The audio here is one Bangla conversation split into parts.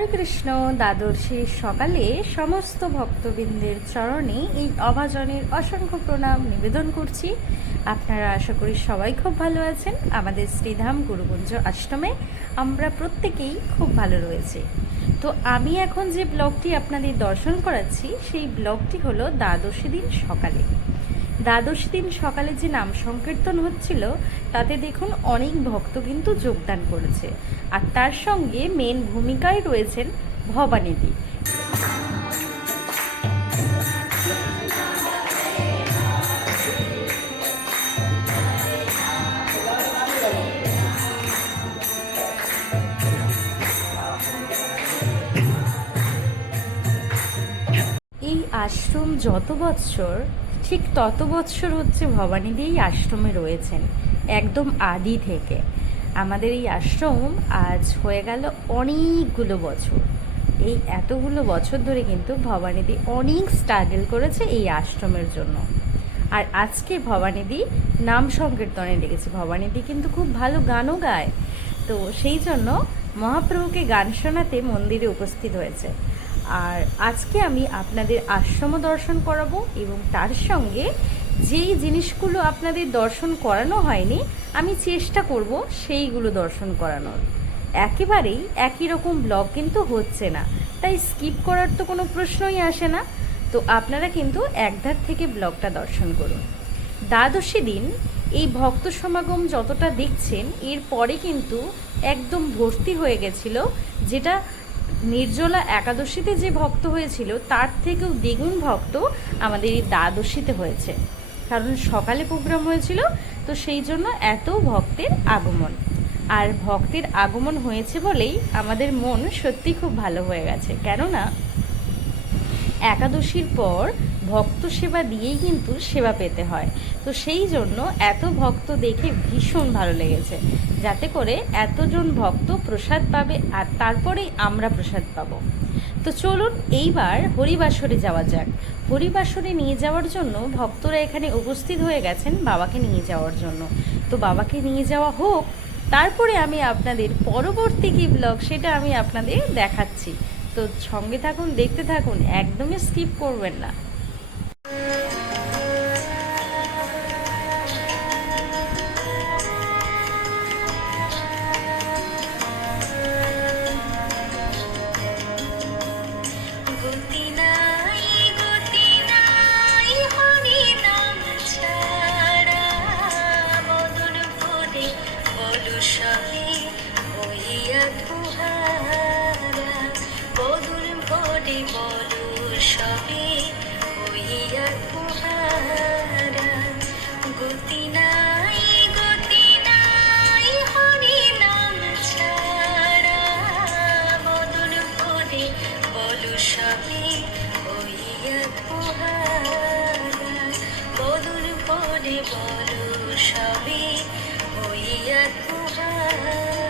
হরে কৃষ্ণ দ্বাদশীর সকালে সমস্ত ভক্তবৃন্দের চরণে এই অভাজনের অসংখ্য প্রণাম নিবেদন করছি। আপনারা আশা করি সবাই খুব ভালো আছেন। আমাদের শ্রীধাম গুরুকুঞ্জ আশ্রমে আমরা প্রত্যেকেই খুব ভালো রয়েছে। তো আমি এখন যে ব্লগটি আপনাদের দর্শন করাচ্ছি, সেই ব্লগটি হলো দ্বাদশী দিন সকালে। দ্বাদশ দিন সকালে যে নাম সংকীর্তন হচ্ছিল, তাতে দেখুন অনেক ভক্ত কিন্তু যোগদান করেছে। আর তার সঙ্গে মেন ভূমিকায় রয়েছেন ভবানীদি। আশ্রম যত বৎসর ঠিক তত বৎসর হচ্ছে ভবানীদি এই আশ্রমে রয়েছেন, একদম আদি থেকে। আমাদের এই আশ্রম আজ হয়ে গেল অনেকগুলো বছর। এই এতগুলো বছর ধরে কিন্তু ভবানীদি অনেক স্ট্রাগল করেছে এই আশ্রমের জন্য। আর আজকে ভবানীদি নাম সংকীর্তনে ডেকেছে ভবানীদি কিন্তু খুব ভালো গানও গায়। তো সেই জন্য মহাপ্রভুকে গান শোনাতে মন্দিরে উপস্থিত হয়েছে। আর আজকে আমি আপনাদের আশ্রম দর্শন করাবো এবং তার সঙ্গে যেই জিনিসগুলো আপনাদের দর্শন করানো হয়নি, আমি চেষ্টা করব সেইগুলো দর্শন করানোর। একেবারেই একই রকম ব্লগ কিন্তু হচ্ছে না, তাই স্কিপ করার তো কোনো প্রশ্নই আসে না। তো আপনারা কিন্তু একধার থেকে ব্লগটা দর্শন করুন। দ্বাদশী দিন, এই ভক্ত সমাগম যতটা দেখছেন, এরপরে কিন্তু একদম ভর্তি হয়ে গেছিল, যেটা নির্জলা একাদশীতে যে ভক্ত হয়েছিল, তার থেকেও দ্বিগুণ ভক্ত আমাদের এই দ্বাদশীতে হয়েছে। কারণ সকালে প্রোগ্রাম হয়েছিল, তো সেই জন্য এত ভক্তের আগমন। আর ভক্তের আগমন হয়েছে বলেই আমাদের মন সত্যি খুব ভালো হয়ে গেছে। কেননা একাদশীর পর ভক্ত সেবা দিয়েই কিন্তু সেবা পেতে হয়। তো সেই জন্য এত ভক্ত দেখে ভীষণ ভালো লেগেছে। যাতে করে এতজন ভক্ত প্রসাদ পাবে আর তারপরেই আমরা প্রসাদ পাবো। তো চলুন এইবার হরিবাসরে যাওয়া যাক। হরিবাসরে নিয়ে যাওয়ার জন্য ভক্তরা এখানে উপস্থিত হয়ে গেছেন বাবাকে নিয়ে যাওয়ার জন্য। তো বাবাকে নিয়ে যাওয়া হোক, তারপরে আমি আপনাদের পরবর্তী কি ব্লগ সেটা আমি আপনাদের দেখাচ্ছি। তো সঙ্গে থাকুন দেখতে থাকুন একদমই স্কিপ করবেন না। সবে হইয়া বলু সবে হইয়া তুহারা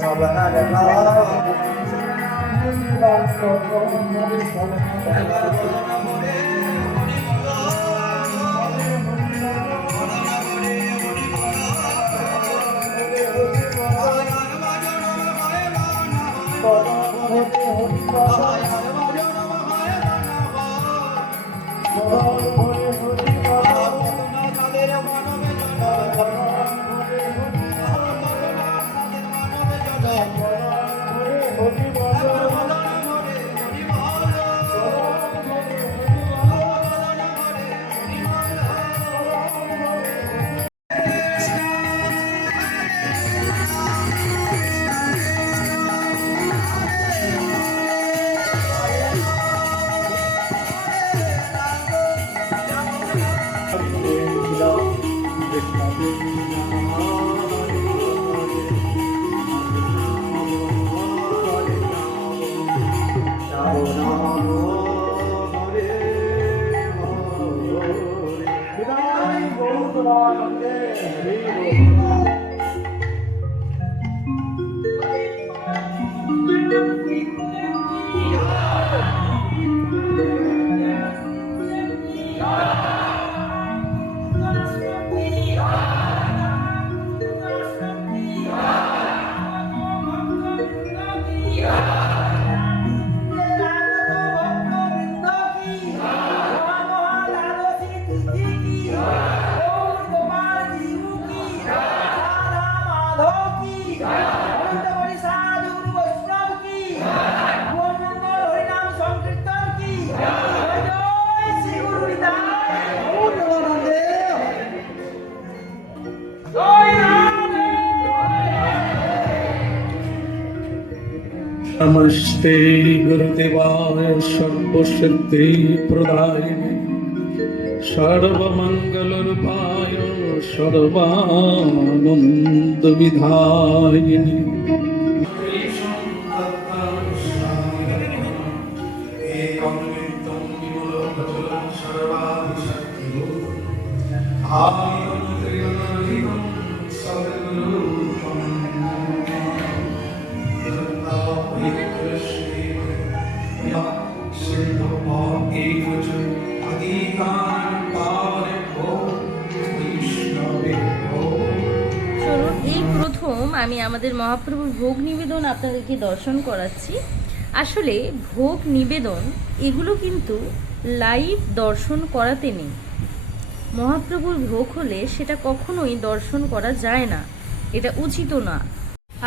সবার Oh, নমস্তে গুরুদেবায় সর্বসিদ্ধি প্রদায়িনী সর্বমঙ্গলরূপায় সর্বানন্দ বিধায়িনী আমি ত্রিগুণ সদগুরু আমাদের মহাপ্রভুর ভোগ নিবেদন আপনাদেরকে দর্শন করাচ্ছি। আসলে ভোগ নিবেদন, এগুলো কিন্তু লাইভ দর্শন করাতে নেই। মহাপ্রভুর ভোগ হলে সেটা কখনোই দর্শন করা যায় না, এটা উচিত না।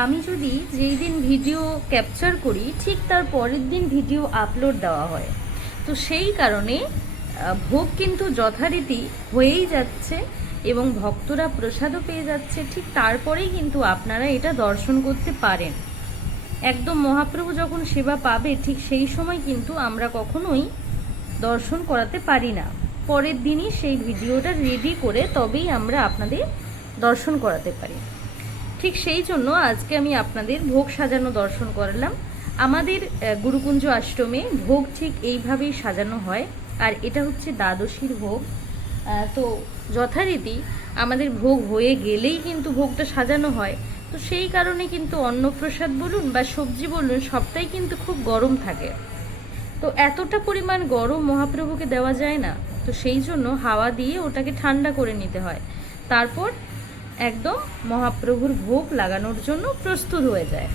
আমি যদি যেই দিন ভিডিও ক্যাপচার করি, ঠিক তার পরের দিন ভিডিও আপলোড দেওয়া হয়। তো সেই কারণে ভোগ কিন্তু যথারীতি হয়েই যাচ্ছে। এবং ভক্তরা প্রসাদও পেয়ে যাচ্ছে। ঠিক তারপরেই কিন্তু আপনারা এটা দর্শন করতে পারেন। একদম মহাপ্রভু যখন সেবা পাবে, ঠিক সেই সময় কিন্তু আমরা কখনোই দর্শন করাতে পারি না। পরের দিনই সেই ভিডিওটা রেডি করে তবেই আমরা আপনাদের দর্শন করাতে পারি। ঠিক সেই জন্য আজকে আমি আপনাদের ভোগ সাজানো দর্শন করালাম। আমাদের গুরুকুঞ্জ আশ্রমে ভোগ ঠিক এইভাবেই সাজানো হয়। আর এটা হচ্ছে দ্বাদশীর ভোগ। তো যথারীতি আমাদের ভোগ হয়ে গেলেই কিন্তু ভোগটা সাজানো হয়। তো সেই কারণে কিন্তু অন্নপ্রসাদ বলুন বা সবজি বলুন, সবটাই কিন্তু খুব গরম থাকে। তো এতটা পরিমাণ গরম মহাপ্রভুকে দেওয়া যায় না। তো সেই জন্য হাওয়া দিয়ে ওটাকে ঠান্ডা করে নিতে হয়। তারপর একদম মহাপ্রভুর ভোগ লাগানোর জন্য প্রস্তুত হয়ে যায়।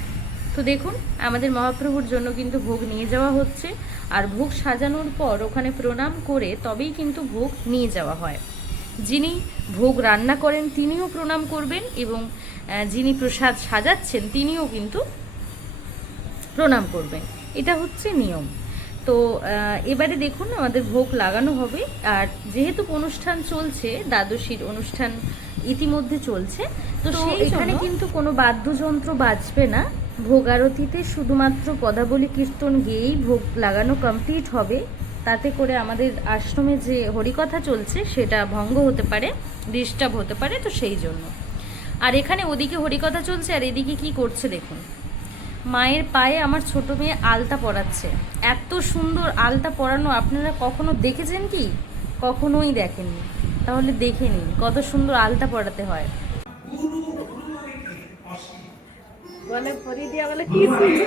তো দেখুন আমাদের মহাপ্রভুর জন্য কিন্তু ভোগ নিয়ে যাওয়া হচ্ছে। আর ভোগ সাজানোর পর ওখানে প্রণাম করে তবেই কিন্তু ভোগ নিয়ে যাওয়া হয়। যিনি ভোগ রান্না করেন তিনিও প্রণাম করবেন এবং যিনি প্রসাদ সাজাচ্ছেন তিনিও কিন্তু প্রণাম করবেন। এটা হচ্ছে নিয়ম। তো এবারে দেখুন আমাদের ভোগ লাগানো হবে। আর যেহেতু অনুষ্ঠান চলছে দ্বাদশীর অনুষ্ঠান ইতিমধ্যে চলছে তো এখানে কিন্তু কোনো বাদ্যযন্ত্র বাজবে না। ভোগ আরতিতে শুধুমাত্র পদাবলী কীর্তন গেয়েই ভোগ লাগানো কমপ্লিট হবে। তাতে করে আমাদের আশ্রমে যে হরিকথা চলছে, সেটা ভঙ্গ হতে পারে ডিস্টার্ব হতে পারে, তো সেই জন্য। আর এখানে ওদিকে হরিকথা চলছে, আর এদিকে কি করছে দেখুন। মায়ের পায়ে আমার ছোট মেয়ে আলতা পরাচ্ছে। এত সুন্দর আলতা পরানো আপনারা কখনো দেখেছেন কি? কখনোই দেখেননি। তাহলে দেখে নিন কত সুন্দর আলতা পরাতে হয়। বলে পরি দিয়া বলে কি সুন্দর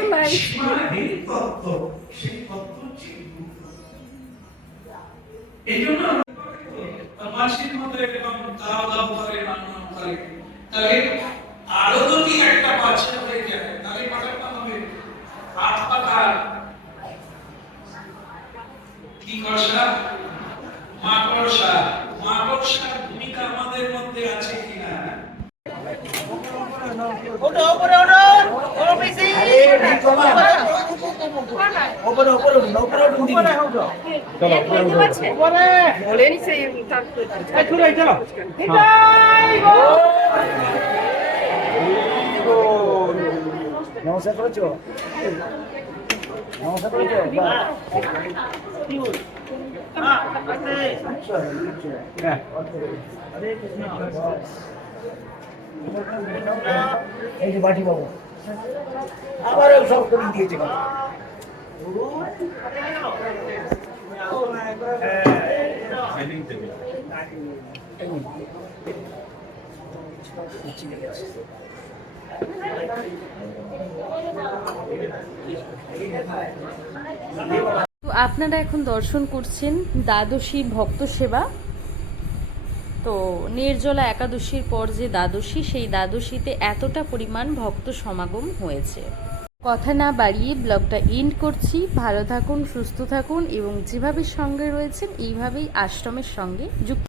আরও একটা হয়ে যায় তাহলে পাঠাতে হবে। হাত কি করসা মাকড়সা মাকড়সার ভূমিকা আমাদের মধ্যে আছে কিনা বলেনি সেই তারপরে নমস্কার করেছ? নমস্কার করেছ? বাহ। এই যে বাটি বাবু। আবার সব করে দিয়েছে আপনারা এখন দর্শন করছেন দ্বাদশী ভক্ত সেবা। তো নির্জলা একাদশীর পর যে দ্বাদশী, সেই দ্বাদশীতে এতটা পরিমাণ ভক্ত সমাগম হয়েছে। কথা না বাড়িয়ে ব্লগটা এন্ড করছি। ভালো থাকুন, সুস্থ থাকুন এবং যেভাবে সঙ্গে রয়েছেন, এইভাবেই আশ্রমের সঙ্গে যুক্ত